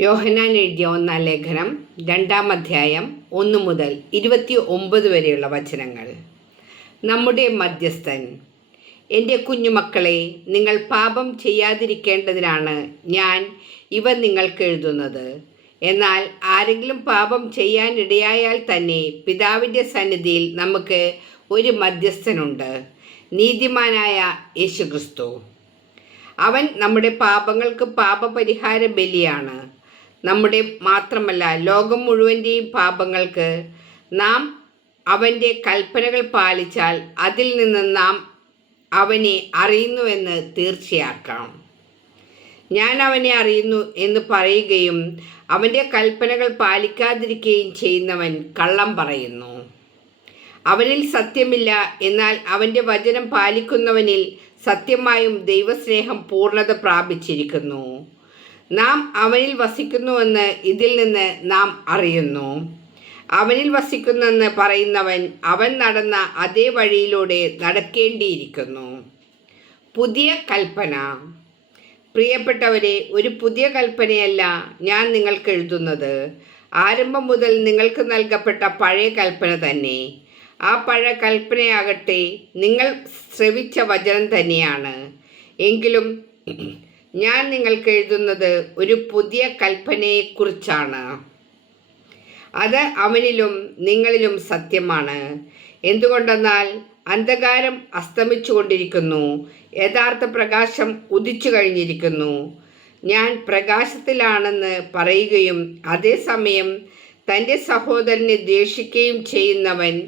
യോഹനാൻ എഴുതിയ ഒന്നാം ലേഖനം രണ്ടാം അധ്യായം ഒന്ന് മുതൽ ഇരുപത്തി ഒമ്പത് വരെയുള്ള വചനങ്ങൾ. നമ്മുടെ മധ്യസ്ഥൻ എന്റെ കുഞ്ഞുമക്കളെ നിങ്ങൾ പാപം ചെയ്യാതിരിക്കേണ്ടതിനാണ് ഞാൻ ഇവ നിങ്ങൾക്ക് എഴുതുന്നത്. എന്നാൽ ആരെങ്കിലും പാപം ചെയ്യാനിടയായാൽ തന്നെ പിതാവിന്റെ സന്നിധിയിൽ നമുക്ക് ഒരു മധ്യസ്ഥനുണ്ട് നീതിമാനായ യേശുക്രിസ്തു. അവൻ നമ്മുടെ പാപങ്ങൾക്ക് പാപപരിഹാര ബലിയാണ്. നമ്മുടെ മാത്രമല്ല ലോകം മുഴുവന്റെയും പാപങ്ങൾക്ക് നാം അവന്റെ കൽപ്പനകൾ പാലിച്ചാൽ അതിൽ നിന്ന് നാം അവനെ അറിയുന്നുവെന്ന് തീർച്ചയാക്കാം. ഞാൻ അവനെ അറിയുന്നു എന്ന് പറയുകയും അവന്റെ കൽപ്പനകൾ പാലിക്കാതിരിക്കുകയും ചെയ്യുന്നവൻ കള്ളം പറയുന്നു. അവനിൽ സത്യമില്ല എന്നാൽ അവന്റെ വചനം പാലിക്കുന്നവനിൽ സത്യമായും ദൈവസ്നേഹം പൂർണത പ്രാപിച്ചിരിക്കുന്നു. നാം അവനിൽ വസിക്കുന്നുവെന്ന് ഇതിൽ നിന്ന് നാം അറിയുന്നു. അവനിൽ വസിക്കുന്നെന്ന് പറയുന്നവൻ അവൻ നടന്ന അതേ വഴിയിലൂടെ നടക്കേണ്ടിയിരിക്കുന്നു. പുതിയ കൽപ്പന. പ്രിയപ്പെട്ടവരെ ഒരു പുതിയ കൽപ്പനയല്ല ഞാൻ നിങ്ങൾക്ക് എഴുതുന്നത്. ആരംഭം മുതൽ നിങ്ങൾക്ക് നൽകപ്പെട്ട പഴയ കൽപ്പന തന്നെ. ആ പഴയ കൽപ്പനയാകട്ടെ നിങ്ങൾ ശ്രവിച്ച വചനം തന്നെയാണ്. എങ്കിലും ഞാൻ നിങ്ങൾക്ക് എഴുതുന്നത് ഒരു പുതിയ കൽപ്പനയെക്കുറിച്ചാണ്. അത് അവനിലും നിങ്ങളിലും സത്യമാണ്. എന്തുകൊണ്ടെന്നാൽ അന്ധകാരം അസ്തമിച്ചു കൊണ്ടിരിക്കുന്നു യഥാർത്ഥ പ്രകാശം ഉദിച്ചു കഴിഞ്ഞിരിക്കുന്നു. ഞാൻ പ്രകാശത്തിലാണെന്ന് പറയുകയും അതേസമയം തന്റെ സഹോദരനെ ദ്വേഷിക്കുകയും ചെയ്യുന്നവൻ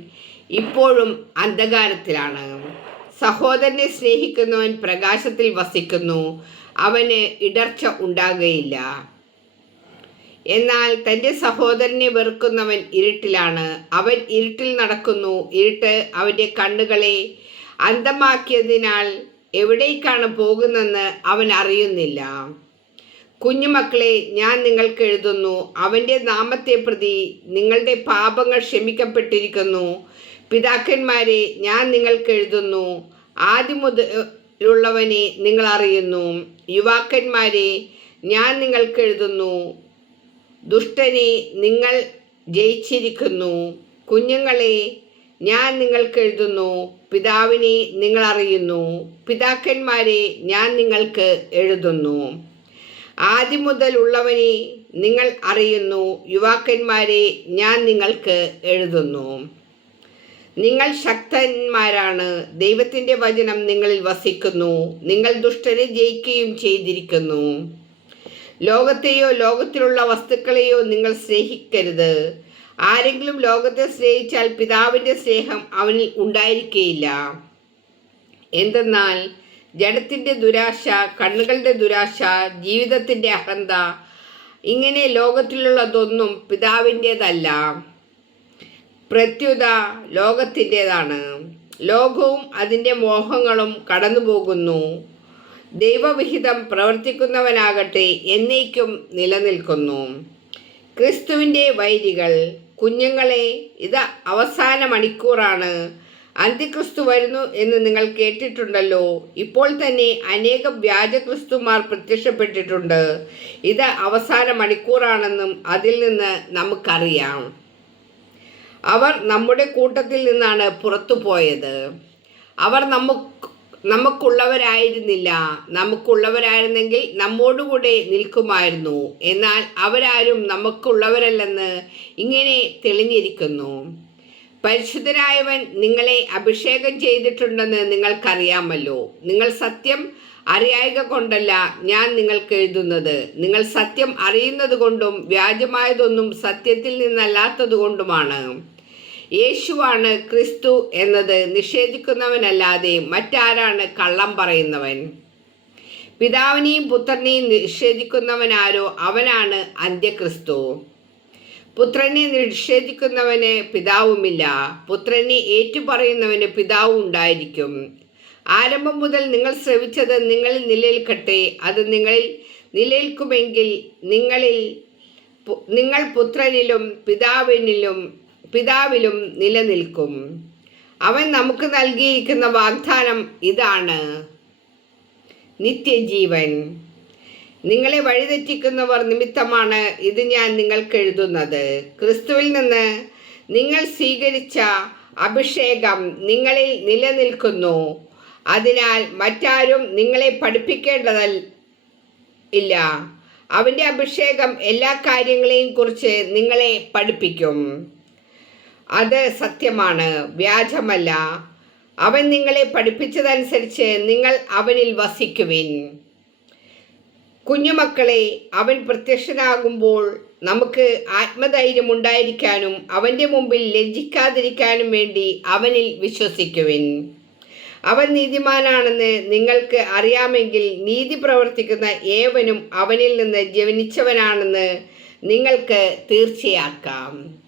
ഇപ്പോഴും അന്ധകാരത്തിലാണ്. സഹോദരനെ സ്നേഹിക്കുന്നവൻ പ്രകാശത്തിൽ വസിക്കുന്നു. അവന് ഇടർച്ച ഉണ്ടാകുകയില്ല. എന്നാൽ തന്റെ സഹോദരനെ വെറുക്കുന്നവൻ ഇരുട്ടിലാണ്. അവൻ ഇരുട്ടിൽ നടക്കുന്നു. ഇരുട്ട് അവന്റെ കണ്ണുകളെ അന്തമാക്കിയതിനാൽ എവിടേക്കാണ് പോകുന്നതെന്ന് അവൻ അറിയുന്നില്ല. കുഞ്ഞുമക്കളെ ഞാൻ നിങ്ങൾക്ക് എഴുതുന്നു. അവന്റെ നാമത്തെ പ്രതി നിങ്ങളുടെ പാപങ്ങൾ ക്ഷമിക്കപ്പെട്ടിരിക്കുന്നു. പിതാക്കന്മാരെ ഞാൻ നിങ്ങൾക്ക് എഴുതുന്നു. ആദ്യം മുതലുള്ളവനെ നിങ്ങൾ അറിയുന്നു. യുവാക്കന്മാരെ ഞാൻ നിങ്ങൾക്ക് എഴുതുന്നു. ദുഷ്ടനെ നിങ്ങൾ ജയിച്ചിരിക്കുന്നു. കുഞ്ഞുങ്ങളെ ഞാൻ നിങ്ങൾക്ക് എഴുതുന്നു. പിതാവിനെ നിങ്ങൾ അറിയുന്നു. പിതാക്കന്മാരെ ഞാൻ നിങ്ങൾക്ക് എഴുതുന്നു. ആദ്യം മുതൽ ഉള്ളവനെ നിങ്ങൾ അറിയുന്നു. യുവാക്കന്മാരെ ഞാൻ നിങ്ങൾക്ക് എഴുതുന്നു. നിങ്ങൾ ശക്തന്മാരാണ്. ദൈവത്തിന്റെ വചനം നിങ്ങളിൽ വസിക്കുന്നു. നിങ്ങൾ ദുഷ്ടരെ ജയിക്കുകയും ചെയ്തിരിക്കുന്നു. ലോകത്തെയോ ലോകത്തിലുള്ള വസ്തുക്കളെയോ നിങ്ങൾ സ്നേഹിക്കരുത്. ആരെങ്കിലും ലോകത്തെ സ്നേഹിച്ചാൽ പിതാവിന്റെ സ്നേഹം അവനിൽ ഉണ്ടായിരിക്കുകയില്ല എന്തെന്നാൽ ജഡത്തിന്റെ ദുരാശ കണ്ണുകളുടെ ദുരാശ ജീവിതത്തിന്റെ അഹന്ത ഇങ്ങനെ ലോകത്തിലുള്ളതൊന്നും പിതാവിന്റേതല്ല പ്രത്യുത ലോകത്തിന്റേതാണ്. ലോകവും അതിന്റെ മോഹങ്ങളും കടന്നു പോകുന്നു ദൈവവിഹിതം പ്രവർത്തിക്കുന്നവനാകട്ടെ എന്നേക്കും നിലനിൽക്കുന്നു. ക്രിസ്തുവിന്റെ വൈരികൾ കുഞ്ഞുങ്ങളെ ഇത് അവസാന മണിക്കൂറാണ്. അന്തിക്രിസ്തു വരുന്നു എന്ന് നിങ്ങൾ കേട്ടിട്ടുണ്ടല്ലോ. ഇപ്പോൾ തന്നെ അനേകം വ്യാജ ക്രിസ്തുമാർ പ്രത്യക്ഷപ്പെട്ടിട്ടുണ്ട്. ഇത് അവസാന മണിക്കൂറാണെന്നും അതിൽ നിന്ന് നമുക്കറിയാം. അവർ നമ്മുടെ കൂട്ടത്തിൽ നിന്നാണ് പുറത്തു പോയത്. അവർ നമുക്ക് നമുക്കുള്ളവരായിരുന്നില്ല. നമുക്കുള്ളവരായിരുന്നെങ്കിൽ നമ്മോടുകൂടെ നിൽക്കുമായിരുന്നു. എന്നാൽ അവരാരും നമുക്കുള്ളവരല്ലെന്ന് ഇങ്ങനെ തെളിഞ്ഞിരിക്കുന്നു. പരിശുദ്ധരായവൻ നിങ്ങളെ അഭിഷേകം ചെയ്തിട്ടുണ്ടെന്ന് നിങ്ങൾക്കറിയാമല്ലോ. നിങ്ങൾ സത്യം അറിയായക കൊണ്ടല്ല ഞാൻ നിങ്ങൾക്ക് എഴുതുന്നത്. നിങ്ങൾ സത്യം അറിയുന്നത് കൊണ്ടും വ്യാജമായതൊന്നും സത്യത്തിൽ നിന്നല്ലാത്തത് കൊണ്ടുമാണ്. യേശുവാണ് ക്രിസ്തു എന്നത് നിഷേധിക്കുന്നവനല്ലാതെ മറ്റാരാണ് കള്ളം പറയുന്നവൻ? പിതാവിനെയും പുത്രനെയും നിഷേധിക്കുന്നവനാരോ അവനാണ് അന്ത്യക്രിസ്തു. പുത്രനെ നിഷേധിക്കുന്നവന് പിതാവുമില്ല. പുത്രനെ ഏറ്റുപറയുന്നവന് പിതാവും ഉണ്ടായിരിക്കും. ആരംഭം മുതൽ നിങ്ങൾ ശ്രവിച്ചത് നിങ്ങളിൽ നിലനിൽക്കട്ടെ. അത് നിങ്ങളിൽ നിലനിൽക്കുമെങ്കിൽ നിങ്ങളിൽ നിങ്ങൾ പുത്രനിലും പിതാവിനിലും പിതാവിലും നിലനിൽക്കും. അവൻ നമുക്ക് നൽകിയിരിക്കുന്ന വാഗ്ദാനം ഇതാണ്. നിത്യജീവൻ. നിങ്ങളെ വഴിതെറ്റിക്കുന്നവർ നിമിത്തമാണ് ഇത് ഞാൻ നിങ്ങൾക്ക് എഴുതുന്നത്. ക്രിസ്തുവിൽ നിന്ന് നിങ്ങൾ സ്വീകരിച്ച അഭിഷേകം നിങ്ങളിൽ നിലനിൽക്കുന്നു. അതിനാൽ മറ്റാരും നിങ്ങളെ പഠിപ്പിക്കേണ്ടതല്ല ഇല്ല. അവന്റെ അഭിഷേകം എല്ലാ കാര്യങ്ങളെയും കുറിച്ച് നിങ്ങളെ പഠിപ്പിക്കും. അത് സത്യമാണ്. വ്യാജമല്ല. അവൻ നിങ്ങളെ പഠിപ്പിച്ചതനുസരിച്ച് നിങ്ങൾ അവനിൽ വസിക്കുവിൻ. കുഞ്ഞുമക്കളെ അവൻ പ്രത്യക്ഷനാകുമ്പോൾ നമുക്ക് ആത്മധൈര്യം ഉണ്ടായിരിക്കാനും അവന്റെ മുമ്പിൽ ലജ്ജിക്കാതിരിക്കാനും വേണ്ടി അവനിൽ വിശ്വസിക്കുവിൻ. അവൻ നീതിമാനാണെന്ന് നിങ്ങൾക്ക് അറിയാമെങ്കിൽ നീതി പ്രവർത്തിക്കുന്ന ഏവനും അവനിൽ നിന്ന് ജനിച്ചവനാണെന്ന് നിങ്ങൾക്ക് തീർച്ചയാക്കാം.